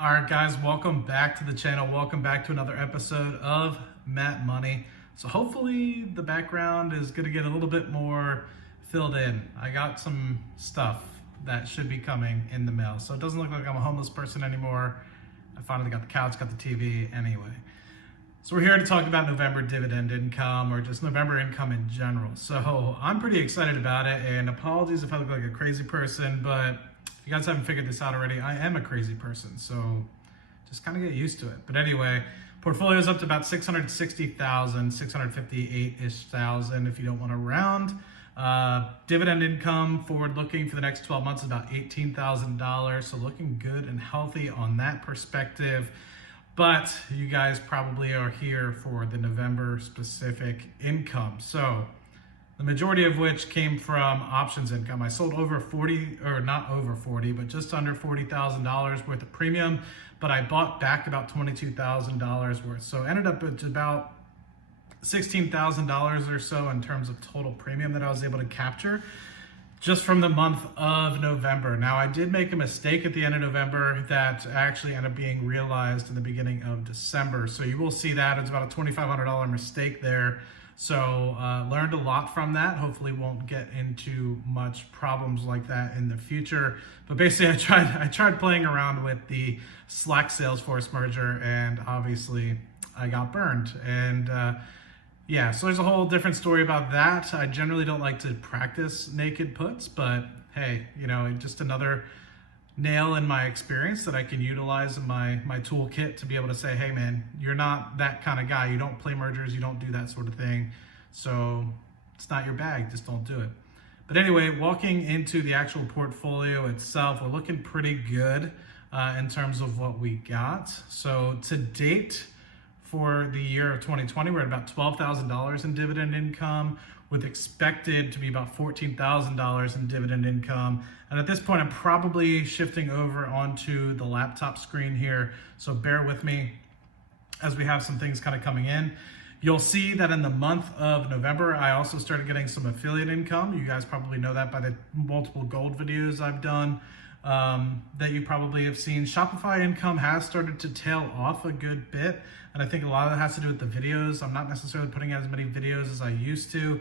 All right, guys, welcome back to the channel. Welcome back to another episode of Matt Money. So hopefully the background is going to get a little bit more filled in. I got some stuff that should be coming in the mail. So it doesn't look like I'm a homeless person anymore. I finally got the couch, got the TV anyway. So we're here to talk about November dividend income, or just November income in general. So I'm pretty excited about it, and apologies if I look like a crazy person, but if you guys haven't figured this out already, I am a crazy person, so just kind of get used to it. But anyway, portfolio is up to about 660,000, 658-ish thousand if you don't want to round. Dividend income forward looking for the next 12 months is about $18,000, so looking good and healthy on that perspective. But you guys probably are here for the November specific income. So the majority of which came from options income. I sold over 40, or not over 40, but just under $40,000 worth of premium, but I bought back about $22,000 worth. So ended up with about $16,000 or so in terms of total premium that I was able to capture just from the month of November. Now, I did make a mistake at the end of November that actually ended up being realized in the beginning of December. So you will see that it's about a $2,500 mistake there. So learned a lot from that. Hopefully won't get into much problems like that in the future. But basically I tried playing around with the Slack Salesforce merger, and obviously I got burned. And yeah, so there's a whole different story about that. I generally don't like to practice naked puts, but hey, you know, just another nail in my experience that I can utilize in my toolkit to be able to say, hey man, you're not that kind of guy. You don't play mergers, you don't do that sort of thing. So it's not your bag, just don't do it. But anyway, walking into the actual portfolio itself, we're looking pretty good in terms of what we got. So to date, for the year of 2020, we're at about $12,000 in dividend income, with expected to be about $14,000 in dividend income. And at this point, I'm probably shifting over onto the laptop screen here. So bear with me as we have some things kind of coming in. You'll see that in the month of November, I also started getting some affiliate income. You guys probably know that by the multiple gold videos I've done that you probably have seen. Shopify income has started to tail off a good bit, and I think a lot of that has to do with the videos. I'm not necessarily putting out as many videos as I used to.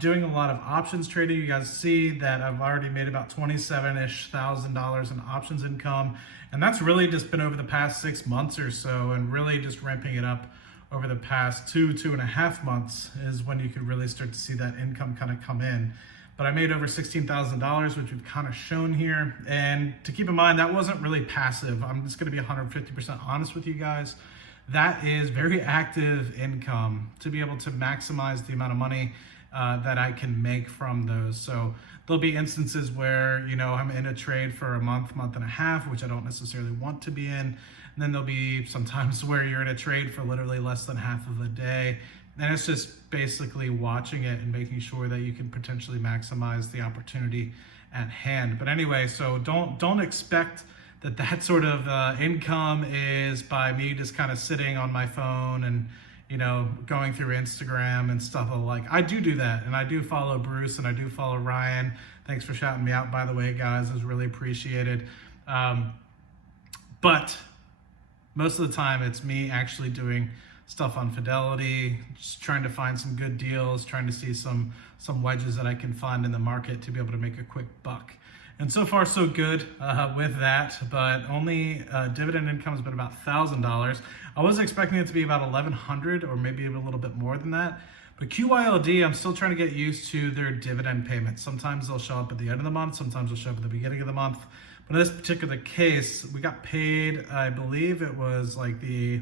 Doing a lot of options trading. You guys see that I've already made about $27,000-ish in options income, and that's really just been over the past 6 months or so, and really just ramping it up over the past 2.5 months is when you could really start to see that income kind of come in. But I made over $16,000, which we've kind of shown here. And to keep in mind, that wasn't really passive. I'm just gonna be 150% honest with you guys. That is very active income to be able to maximize the amount of money that I can make from those. So there'll be instances where, you know, I'm in a trade for a month and a half, which I don't necessarily want to be in. And then there'll be some times where you're in a trade for literally less than half of a day. And it's just basically watching it and making sure that you can potentially maximize the opportunity at hand. But anyway, so don't expect that sort of income is by me just kind of sitting on my phone and, you know, going through Instagram and stuff like. I do that, and I do follow Bruce and I do follow Ryan. Thanks for shouting me out, by the way, guys. It was really appreciated. But most of the time it's me actually doing stuff on Fidelity, just trying to find some good deals, trying to see some wedges that I can find in the market to be able to make a quick buck. And so far so good with that, but only dividend income has been about $1,000. I was expecting it to be about $1,100 or maybe a little bit more than that. But QYLD, I'm still trying to get used to their dividend payments. Sometimes they'll show up at the end of the month, sometimes they'll show up at the beginning of the month. But in this particular case, we got paid, I believe it was like the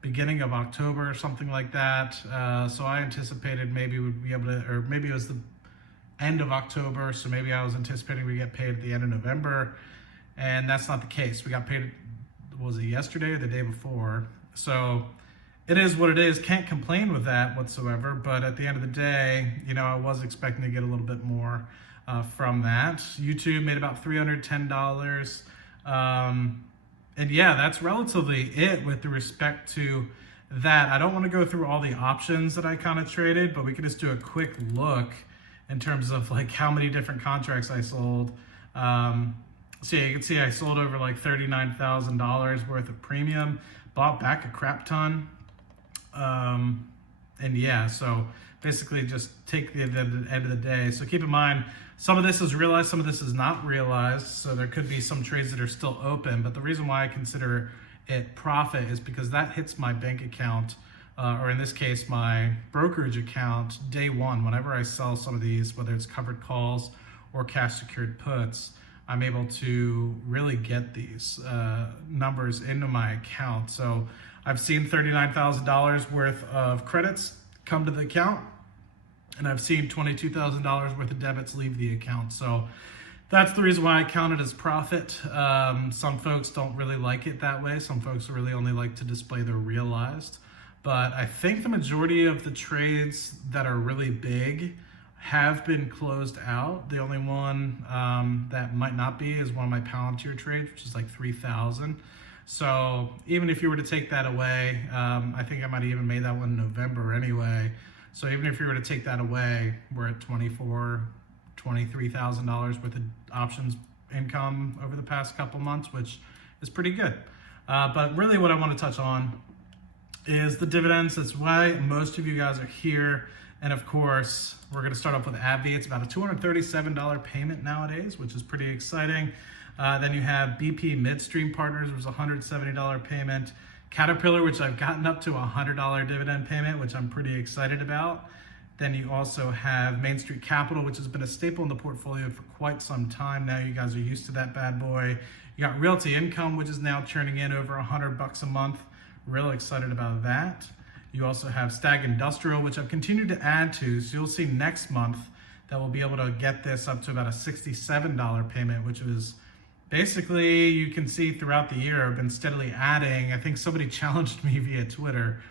beginning of October or something like that. So I anticipated maybe we'd be able to, or maybe it was the end of October. So maybe I was anticipating we get paid at the end of November, and that's not the case. We got paid, was it yesterday or the day before? So it is what it is. Can't complain with that whatsoever. But at the end of the day, you know, I was expecting to get a little bit more from that. YouTube made about $310. And yeah, that's relatively it with respect to that. I don't want to go through all the options that I kind of traded, but we can just do a quick look in terms of like how many different contracts I sold. So yeah, you can see I sold over like $39,000 worth of premium, bought back a crap ton. And yeah, so basically just take the end of the day. So keep in mind, some of this is realized, some of this is not realized. So there could be some trades that are still open, but the reason why I consider it profit is because that hits my bank account, or in this case, my brokerage account day one. Whenever I sell some of these, whether it's covered calls or cash secured puts, I'm able to really get these numbers into my account. So I've seen $39,000 worth of credits come to the account, and I've seen $22,000 worth of debits leave the account. So that's the reason why I count it as profit. Some folks don't really like it that way. Some folks really only like to display their realized. But I think the majority of the trades that are really big have been closed out. The only one that might not be is one of my Palantir trades, which is like 3,000. So even if you were to take that away, I think I might have even made that one in November anyway. So even if you were to take that away, we're at $23,000 worth of options income over the past couple months, which is pretty good. But really what I want to touch on is the dividends. That's why most of you guys are here. And of course, we're going to start off with AbbVie. It's about a $237 payment nowadays, which is pretty exciting. Then you have BP Midstream Partners, which was a $170 payment. Caterpillar, which I've gotten up to a $100 dividend payment, which I'm pretty excited about. Then you also have Main Street Capital, which has been a staple in the portfolio for quite some time now. You guys are used to that bad boy. You got Realty Income, which is now churning in over $100 a month. Real excited about that. You also have Stag Industrial, which I've continued to add to. So you'll see next month that we'll be able to get this up to about a $67 payment, which was basically, you can see throughout the year, I've been steadily adding. I think somebody challenged me via Twitter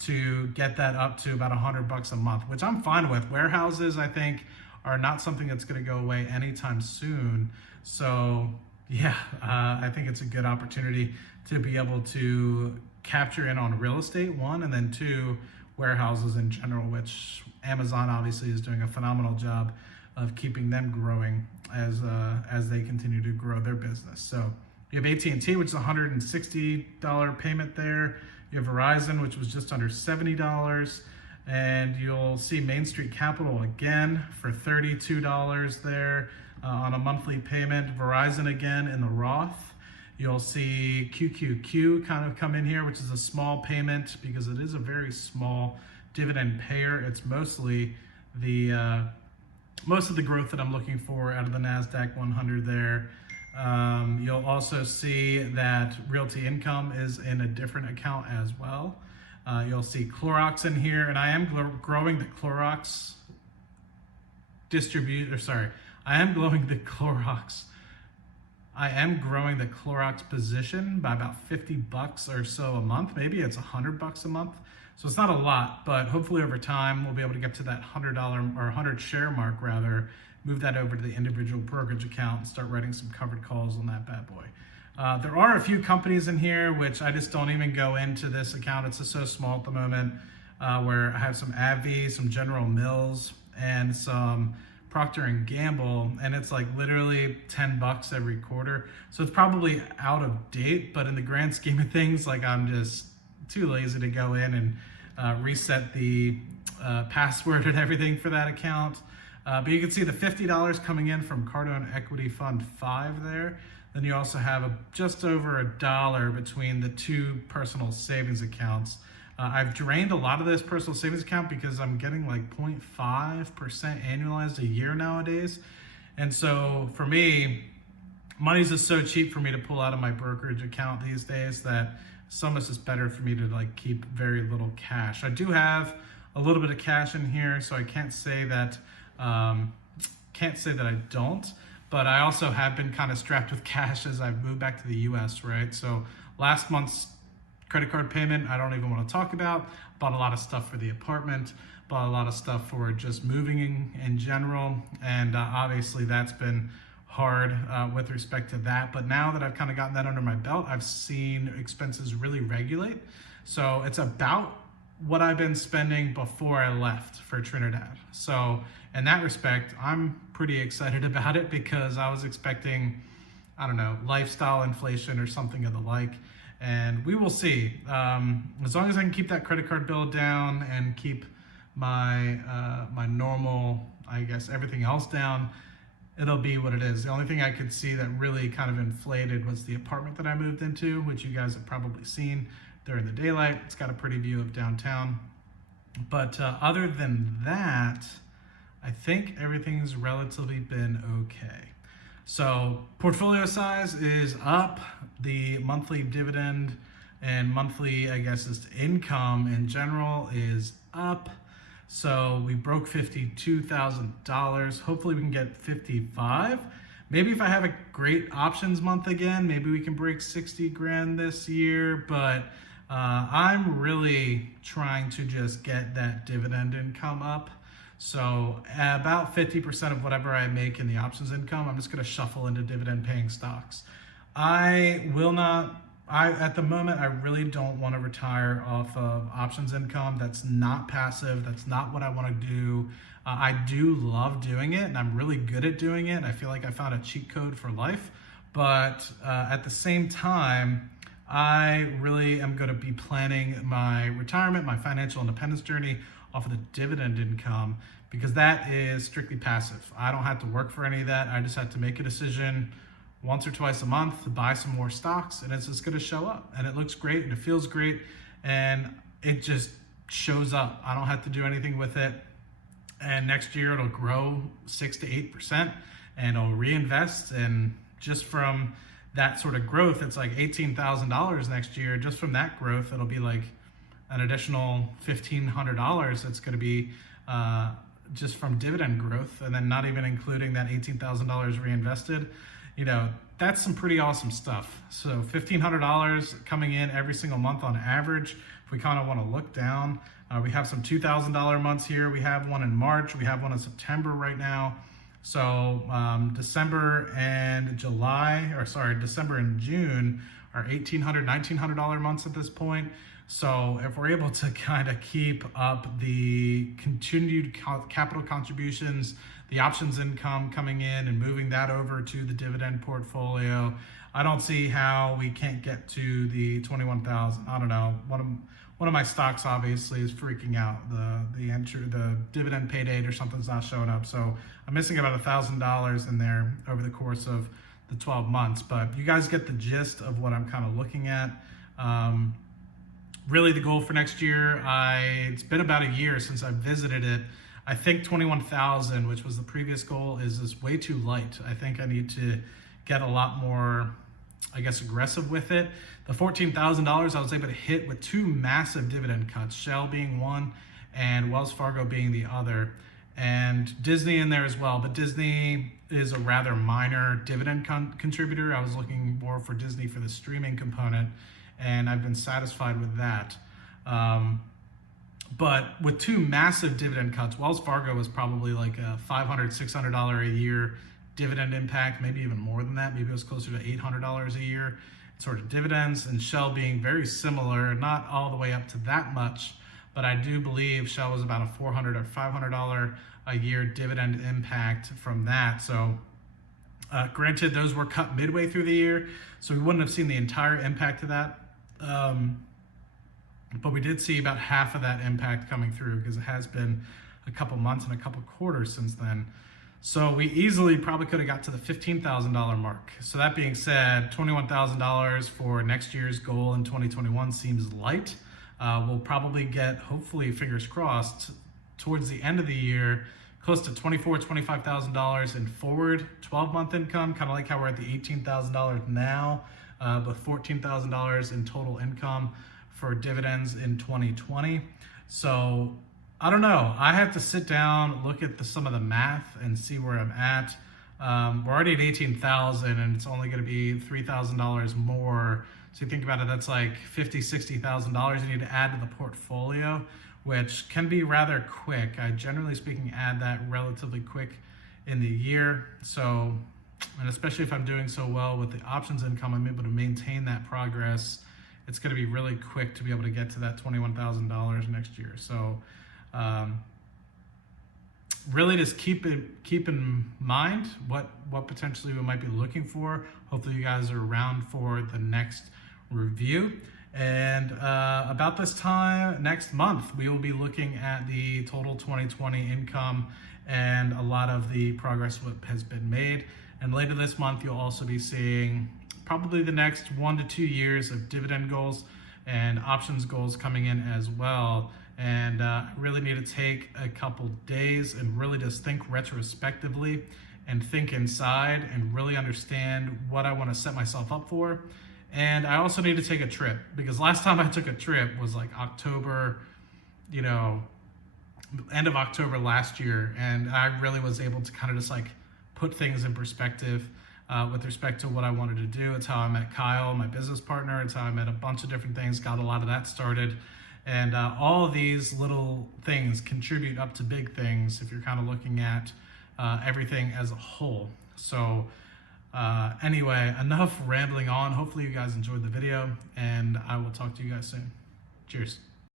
to get that up to about $100 a month, which I'm fine with. Warehouses, I think, are not something that's going to go away anytime soon. So yeah, I think it's a good opportunity to be able to capture in on real estate, one, and then two, warehouses in general, which Amazon obviously is doing a phenomenal job of keeping them growing as they continue to grow their business. So you have AT&T, which is a $160 payment there. You have Verizon, which was just under $70. And you'll see Main Street Capital again for $32 there on a monthly payment. Verizon again in the Roth. You'll see QQQ kind of come in here, which is a small payment because it is a very small dividend payer. It's mostly the most of the growth that I'm looking for out of the NASDAQ 100 there. You'll also see that Realty Income is in a different account as well. You'll see Clorox in here, and I am growing the Clorox I am growing the Clorox position by about $50 or so a month. Maybe it's $100 a month. So it's not a lot, but hopefully over time, we'll be able to get to that $100 or 100 share mark rather, move that over to the individual brokerage account and start writing some covered calls on that bad boy. There are a few companies in here, which I just don't even go into this account. It's just so small at the moment, where I have some AbbVie, some General Mills, and some Procter & Gamble, and it's like literally $10 every quarter. So it's probably out of date, but in the grand scheme of things, like I'm just too lazy to go in and reset the password and everything for that account. But you can see the $50 coming in from Cardone Equity Fund 5 there. Then you also have just over $1 between the two personal savings accounts. I've drained a lot of this personal savings account because I'm getting like 0.5% annualized a year nowadays. And so for me, money's just so cheap for me to pull out of my brokerage account these days that some is just better for me to like keep very little cash. I do have a little bit of cash in here, so I can't say that I don't, but I also have been kind of strapped with cash as I've moved back to the US, right? So last month's credit card payment, I don't even want to talk about. Bought a lot of stuff for the apartment, bought a lot of stuff for just moving in general. And obviously that's been hard with respect to that. But now that I've kind of gotten that under my belt, I've seen expenses really regulate. So it's about what I've been spending before I left for Trinidad. So in that respect, I'm pretty excited about it because I was expecting I don't know, lifestyle inflation or something of the like. And we will see. As long as I can keep that credit card bill down and keep my my normal, I guess, everything else down, it'll be what it is. The only thing I could see that really kind of inflated was the apartment that I moved into, which you guys have probably seen during the daylight. It's got a pretty view of downtown. But other than that, I think everything's relatively been okay. So portfolio size is up. The monthly dividend and monthly, I guess, is income in general is up. So we broke $52,000. Hopefully we can get 55. Maybe if I have a great options month again, maybe we can break 60 grand this year. But I'm really trying to just get that dividend income up. So about 50% of whatever I make in the options income, I'm just going to shuffle into dividend paying stocks. At the moment, I really don't want to retire off of options income. That's not passive. That's not what I want to do. I do love doing it, and I'm really good at doing it. I feel like I found a cheat code for life. But at the same time, I really am going to be planning my retirement, my financial independence journey off of the dividend income, because that is strictly passive. I don't have to work for any of that. I just have to make a decision once or twice a month to buy some more stocks, and it's just going to show up, and it looks great and it feels great, and it just shows up. I don't have to do anything with it, and next year it'll grow 6 to 8%, and I'll reinvest, and just from that sort of growth, it's like $18,000 next year. Just from that growth, it'll be like an additional $1,500 that's going to be just from dividend growth, and then not even including that $18,000 reinvested. You know, that's some pretty awesome stuff. So $1,500 coming in every single month on average. If we kind of want to look down, we have some $2,000 months here. We have one in March. We have one in September right now. So December and June are $1,800, $1,900 months at this point. So if we're able to kind of keep up the continued capital contributions, the options income coming in and moving that over to the dividend portfolio, I don't see how we can't get to the 21,000. I don't know. One of my stocks obviously is freaking out. The dividend pay date or something's not showing up. So I'm missing about $1,000 in there over the course of the 12 months. But you guys get the gist of what I'm kind of looking at. Really, the goal for next year, it's been about a year since I visited it. I think 21,000, which was the previous goal, is way too light. I think I need to get a lot more, I guess, aggressive with it. The $14,000 I was able to hit with two massive dividend cuts, Shell being one and Wells Fargo being the other, and Disney in there as well. But Disney is a rather minor dividend contributor. I was looking more for Disney for the streaming component, and I've been satisfied with that. But with two massive dividend cuts, Wells Fargo was probably like a $500, $600 a year dividend impact, maybe even more than that. Maybe it was closer to $800 a year sort of dividends, and Shell being very similar, not all the way up to that much, but I do believe Shell was about a $400 or $500 a year dividend impact from that. So granted, those were cut midway through the year, so we wouldn't have seen the entire impact of that. But we did see about half of that impact coming through, because it has been a couple months and a couple quarters since then. So we easily probably could have got to the $15,000 mark. So that being said, $21,000 for next year's goal in 2021 seems light. We'll probably get, hopefully, fingers crossed, towards the end of the year, close to $24,000, $25,000 in forward 12-month income, kind of like how we're at the $18,000 now, but $14,000 in total income for dividends in 2020. So I don't know. I have to sit down, look at some of the math and see where I'm at. We're already at 18,000, and it's only going to be $3,000 more. So you think about it, that's like $50,000, $60,000 you need to add to the portfolio, which can be rather quick. I generally speaking add that relatively quick in the year. So, and especially if I'm doing so well with the options income, I'm able to maintain that progress. It's going to be really quick to be able to get to that $21,000 next year. So really just keep in mind what potentially we might be looking for. Hopefully you guys are around for the next review. And about this time next month, we will be looking at the total 2020 income and a lot of the progress what has been made. And later this month, you'll also be seeing probably the next 1 to 2 years of dividend goals and options goals coming in as well. And really need to take a couple days and really just think retrospectively and think inside and really understand what I want to set myself up for. And I also need to take a trip, because last time I took a trip was like October, end of October last year. And I really was able to kind of just like put things in perspective with respect to what I wanted to do. It's how I met Kyle, my business partner. It's how I met a bunch of different things, got a lot of that started. And all of these little things contribute up to big things if you're kind of looking at everything as a whole. So anyway, enough rambling on. Hopefully you guys enjoyed the video, and I will talk to you guys soon. Cheers.